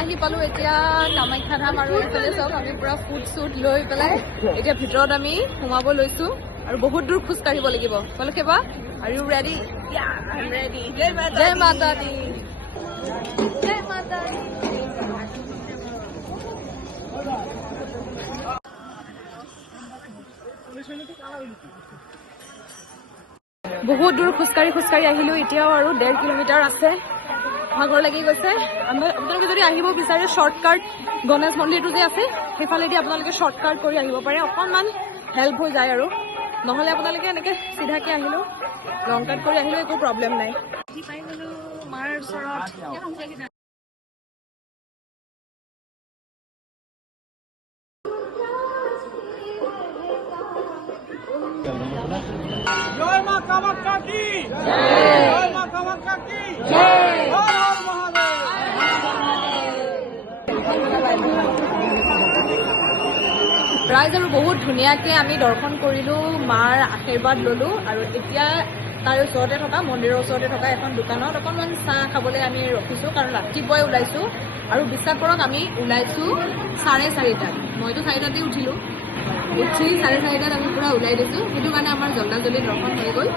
আহি পালো এতিয়া কামাখ্যা ধাম আৰু এইফালে চাওক আমি পুৰা ফুড চুট লৈ পেলাই এতিয়া ভিতৰত আমি সোমাব লৈছো আৰু বহুত দূৰ খোজ কাঢ়িব লাগিব কলকে বা আৰ ইউ ৰেডি ৰেডি জয় মাতা দি জয় মাতা দি বহুত দূৰ খোজকাঢ়ি আহিলো এতিয়াও আৰু 1.5 কিলোমিটাৰ আছে ভাগৰ লাগি গৈছে আপোনালোকে যদি আহিব বিচাৰে শৰ্টকাট গণেশ মন্দিৰটো যে আছে সেইফালেদি আপোনালোকে শৰ্টকাট কৰি আহিব পাৰে অকণমান হেল্প হৈ যায় আৰু নহ'লে আপোনালোকে এনেকৈ চিধাকৈ আহিলেও লং কাট কৰি আহিলেও একো প্ৰব্লেম নাই পাই গ'লো মাৰ ওচৰত জয় মা কামাখ্যা কি জয় মা কামাখ্যা কি জয় হৰ হৰ মহাদেব ৰাইজ আৰু বহুত ধুনীয়াকৈ আমি দৰ্শন কৰিলোঁ মাৰ আশীৰ্বাদ ল'লোঁ আৰু এতিয়া তাৰ ওচৰতে থকা মন্দিৰৰ ওচৰতে থকা এখন দোকানত অকণমান চাহ খাবলৈ আমি ৰখিছোঁ কাৰণ ৰাতিপুৱাই ওলাইছোঁ আৰু বিশ্বাস কৰক আমি ওলাইছোঁ 4:30 মইতো 4টাতে উঠিলোঁ উঠি 4:30 আমি পুৰা ওলাই দিছোঁ সেইটো কাৰণে আমাৰ জল্দি দৰ্শন হৈ গ'ল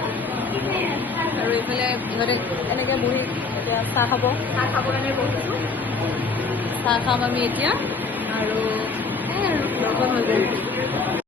আৰু এইফালে ইহঁতে এনেকৈ বহি এতিয়া চাহ খাবৰ কাৰণে বহিছোঁ চাহ খাম আমি এতিয়া আৰু দৰ্শন হৈ গ'ল